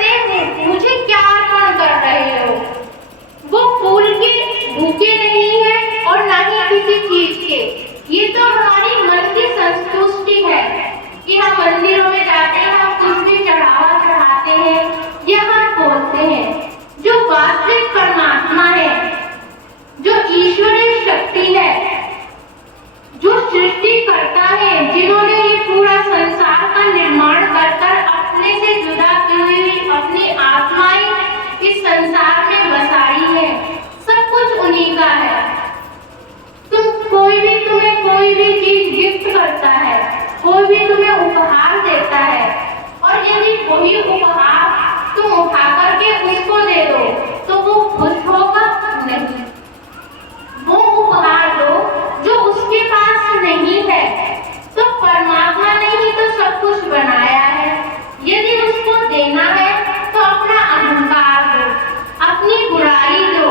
कहते हैं मुझे क्या अर्पण कर रहे हो। वो फूल के भूखे नहीं है और ना ही किसी चीज के। ये तो हमारी मन की संतुष्टि है कि हम मंदिरों में जाते हैं, हम कुछ भी चढ़ावा चढ़ाते हैं या हम बोलते हैं। जो वास्तविक परमात्मा है, जो ईश्वरीय शक्ति है, जो सृष्टि करता है, जिन्होंने ये पूरा संसार का निर्माण कर अपने से जुदा की हुई अपनी आत्माएं इस संसार में बसाई है, सब कुछ उन्हीं का है। तुम्हें कोई भी चीज गिफ्ट करता है, कोई भी तुम्हें उपहार देता है, और यदि वही उपहार तुम उठा करके उसको दे दो तो वो खुश होगा नहीं। वो उपहार दो जो उसके पास नहीं है। तो परमात्मा ने ही तो सब कुछ बनाया है। यदि उसको देना है तो अपना अहंकार दो, अपनी बुराई दो,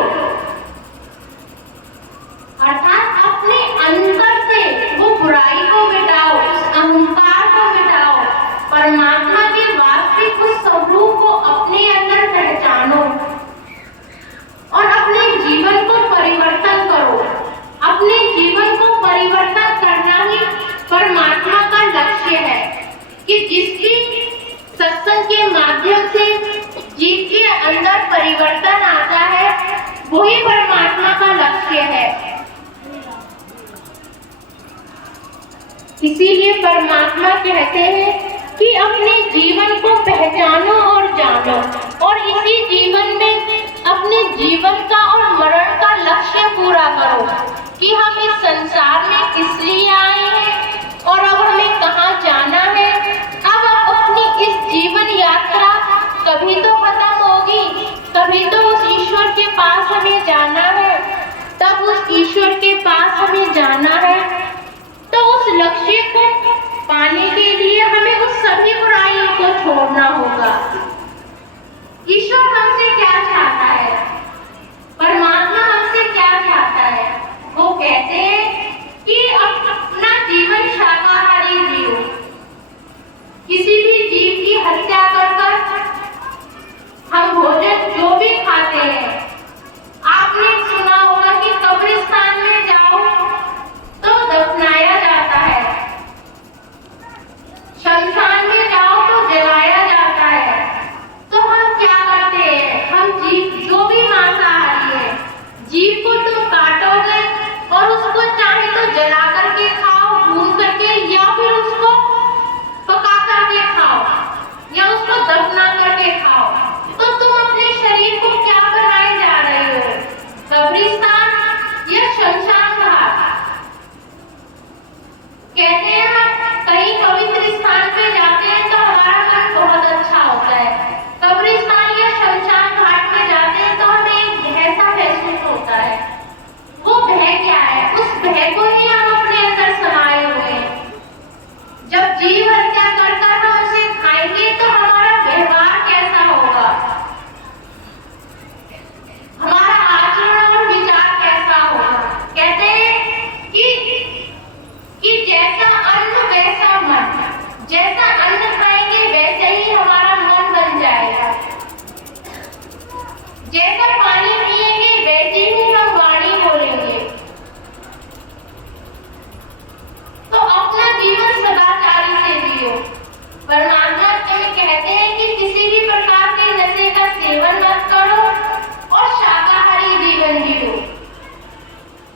अर्थात अपने अंतर से वो बुराई को मिटाओ, उस अहंकार को मिटाओ। परमात्मा के वास्तविक उस स्वरूप को अपने अंदर पहचानो और अपने जीवन को परिवर्तन करो। अपने जीवन को परिवर्तन करना ही परमात्मा का लक्ष्य है कि जिसकी सत्संग के माध्यम से जीव के अंदर परिवर्तन आता है, वही परमात्मा का लक्ष्य है। इसीलिए परमात्मा कहते हैं कि अपने जीवन को पहचानो और जानो, और इसी जीवन में अपने जीवन का और मरण का लक्ष्य पूरा करो कि हम इस संसार में किस लिए आए हैं और अब हमें कहाँ जाना है। अब अपनी इस जीवन यात्रा कभी तो खत्म होगी, कभी तो उस ईश्वर के पास हमें जाना है। तब उस ईश्वर के पास हमें जाना है, तो उस लक्ष्य को पाने के लिए हमें उस सभी बुराइयों को छोड़ना होगा। ईश्वर हमसे क्या चाहता है, परमात्मा हमसे क्या चाहता है? वो कहते हैं कि अपना जीवन शाकाहारी जियो। किसी भी जीव की हत्या कर हम भोजन जो भी खाते हैं, आपने सुना होगा कि कब्रिस्तान में जाओ तो दफनाया जाता है, शमशान में जाओ तो जलाया जाता है। तो हम क्या करते हैं? हम जीव जो भी मांसाहारी है, जीव को तुम काटोगे और उसको चाहे तो जला करके खाओ, भून करके, या फिर उसको पका करके खाओ, या उसको दफना करके खाओ। तो तुम अपने शरीर को क्या बनाए जा रहे हो? कब्रिस्तान या शमशान घाट? कहते हैं हम कहीं पवित्र स्थान पे जाते हैं तो हमारा मन बहुत अच्छा होता है, कब्रिस्तान या शमशान घाट में जाते हैं तो हमें एक भय सा महसूस होता है। वो भय क्या है? उस भय को ही हम अपने अंदर समाये हुए हैं। जब जीव हत्या करता हम उसे खाएंगे तो हमारा व्यवहार कैसा होगा, हमारा आचरण और विचार कैसा होगा? कहते हैं कि जैसा अन्न वैसा मन, जैसा अन्न खाएंगे वैसे ही हमारा मन बन जाएगा, जैसा पानी पिएंगे वैसे ही हम वाणी बोलेंगे। तो अपना जीवन सदाचारी से जियो। परमात्मा हमें कहते हैं कि किसी भी प्रकार के नशे का सेवन मत करो और शाकाहारी जीवन जियो।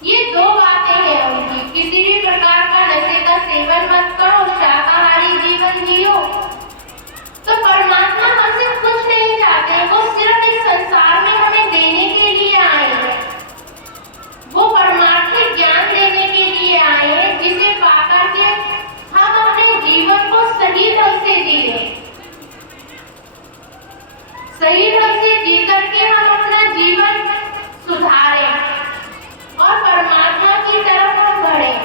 ये दो बातें हैं उनकी, किसी भी प्रकार का नशे का सेवन मत करो, शाकाहारी जीवन जियो। तो परमात्मा हमसे कुछ नहीं चाहते, वो सिर्फ इस संसार में हमें देने के लिए आए हैं। वो परमार्थिक ज्ञान देने के लिए आए हैं, जिसे पाकर के हम अपने जीवन को सही ढंग से जिए, सही ढंग से जी करके हम अपना जीवन सुधारें और परमात्मा की तरफ हम बढ़ें।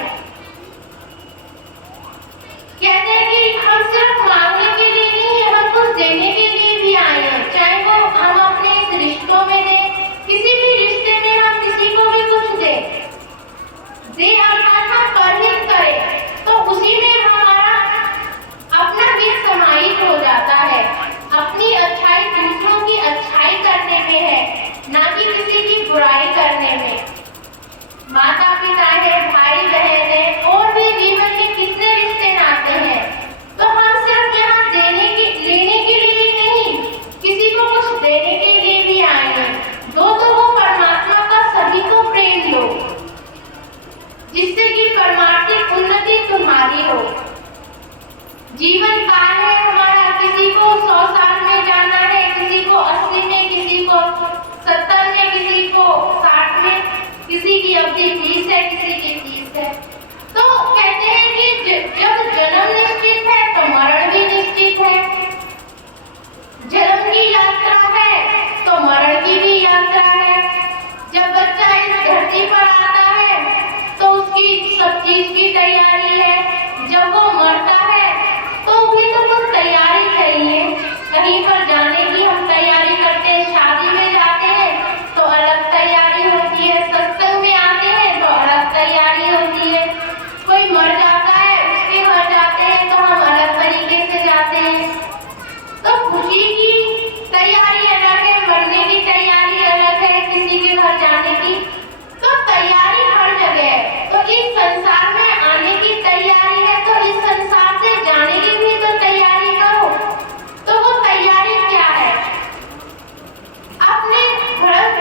कहते हैं कि हम सिर्फ मांगने के लिए नहीं, हम कुछ देने के लिए भी आए हैं, चाहे वो हम अपने इस रिश्तों में दें, किसी भी रिश्ते में हम किसी को भी कुछ दें, अर्थात हम परहित करें तो उसी में हमारा अपना हित समाहित हो जाता है, अपनी अच्छाई बुराई करने में। माता पिता है, भाई बहन है, और भी जीवन में कितने रिश्ते नाते हैं। तो हम सिर्फ यहाँ लेने के लिए ही नहीं, किसी को कुछ देने के लिए भी आए हैं। दो तो वो परमात्मा का सभी को प्रेम दो, जिससे कि परमार्थिक उन्नति तुम्हारी हो। जीवन काल है हमारा, किसी को 100 साल में जाना है, किसी को 80 में, किसी को 70 में, किसी को 60 में, किसी की अवधि 20 है, किसी की 30 है। तो कहते हैं कि जब जन्म निश्चित है तो मरण भी निश्चित है। जन्म की यात्रा है तो मरण की भी यात्रा है। जब बच्चा इस धरती पर आता है तो उसकी सब चीज की तैयारी है। जब वो मरता है तो भी तो कुछ तैयारी चाहिए। कहीं पर जाने की हम तैयारी करते हैं, शादी में जाते हैं तो अलग तैयारी होती है, सत्संग में आते हैं तो अलग तैयारी होती है। कोई मर जाता है, उसके घर जाते हैं तो हम अलग तरीके से जाते हैं। तो खुशी की तैयारी अलग है, मरने की तैयारी अलग है, किसी के घर जाने की। तो तैयारी हर जगह है। तो इस संसार में आने की तैयारी है, तो इस संसार से जाने की भी तो तैयारी करो। तो वो तैयारी क्या है? अपने घर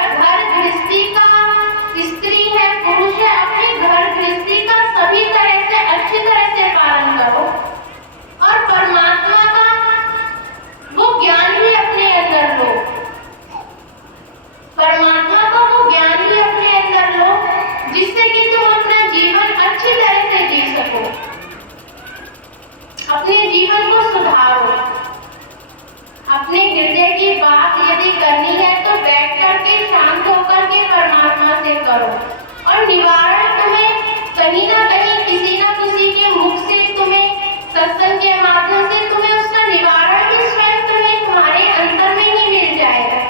गृहस्थी का, स्त्री है पुरुष है, अपने घर गृहस्थी का सभी तरह से अच्छी तरह से पालन करो, और परमात्मा का वो ज्ञान भी अपने अंदर लो। परमात्मा का वो ज्ञान भी अपने अंदर लो, जिससे कि तुम अपना जीवन अच्छी तरह से जी सको, अपने जीवन को सुधारो। अपने हृदय की बात यदि करनी है तो बैठ करके शांत होकर के परमात्मा से करो, और निवारण तुम्हें कहीं ना कहीं किसी ना किसी के मुख से, तुम्हें सत्संग के माध्यम से तुम्हें उसका निवारण भी स्वयं तुम्हें तुम्हारे अंतर में ही मिल जाएगा।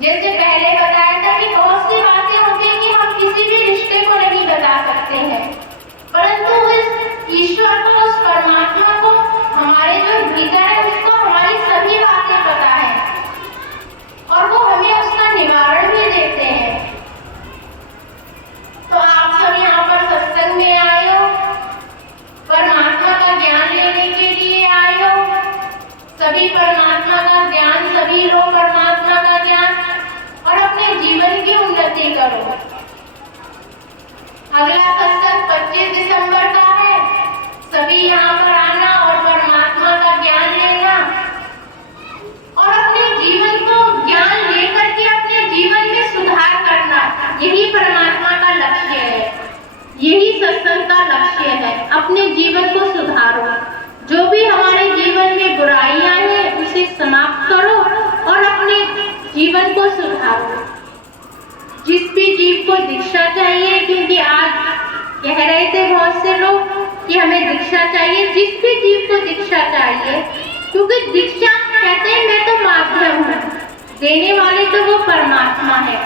जैसे पहले बताया था कि बहुत सी बातें होती हैं कि हम किसी भी रिश्ते को नहीं बता सकते हैं, परंतु उस ईश्वर को, उस परमात्मा को, हमारे जो भीतर है उसको हमारी सभी बातें पता है, और वो हमें उसका निवारण भी देते हैं। तो आप सब यहाँ पर सत्संग में आए हो, परमात्मा का ज्ञान लेने के लिए आए हो। सभी परमात्मा का ज्ञान, सभी लो परमात्मा का ज्ञान, और अपने जीवन की उन्नति करो। अगला सत्संग 25 दिसंबर का है। सभी यहाँ पर आना और परमात्मा का ज्ञान लेना, और अपने जीवन को ज्ञान लेकर के अपने जीवन में सुधार करना। यही परमात्मा का लक्ष्य है, यही सत्संग का लक्ष्य है। अपने जीवन को सुधारो, जो भी हमारे जीवन में बुराइयां हैं उसे समाप्त करो और अपने जीवन को सुधारो। जिस भी जीव को दीक्षा चाहिए, क्योंकि आज कह रहे थे बहुत से लोग कि हमें दीक्षा चाहिए, जिस भी जीव को दीक्षा चाहिए, क्योंकि दीक्षा कहते हैं मैं तो माध्यम हूँ, देने वाले तो वो परमात्मा है।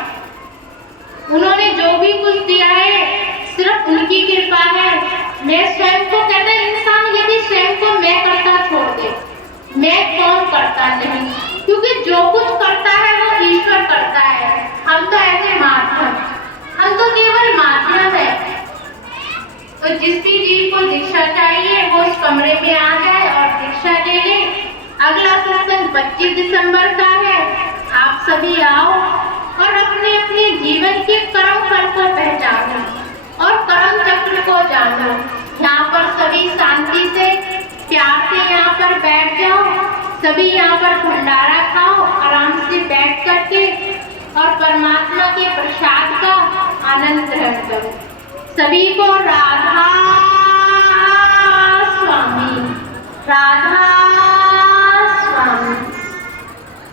उन्होंने जो भी कुछ दिया है सिर्फ उनकी कृपा है। मैं स्वयं को कहते हैं, इंसान यदि स्वयं को मैं करता छोड़ दे, मैं कौन करता नहीं, क्योंकि जो कुछ करता है वो ईश्वर करता है। हम तो ऐसे माध्यम, हम तो केवल माध्यम है। तो जिस भी जीव को दीक्षा चाहिए वो इस कमरे में आ जाए और दीक्षा ले ले। अगला सत्संग 25 दिसंबर का है। आप सभी आओ और अपने अपने जीवन के कर्म फल को पहचानो और कर्म चक्र को जानो। यहाँ पर सभी शांति से, प्यार से यहाँ पर बैठ जाओ। सभी यहाँ पर भंडारा खाओ आराम से बैठ करके, और परमात्मा के प्रसाद का आनंद ग्रहण करो। सभी को राधा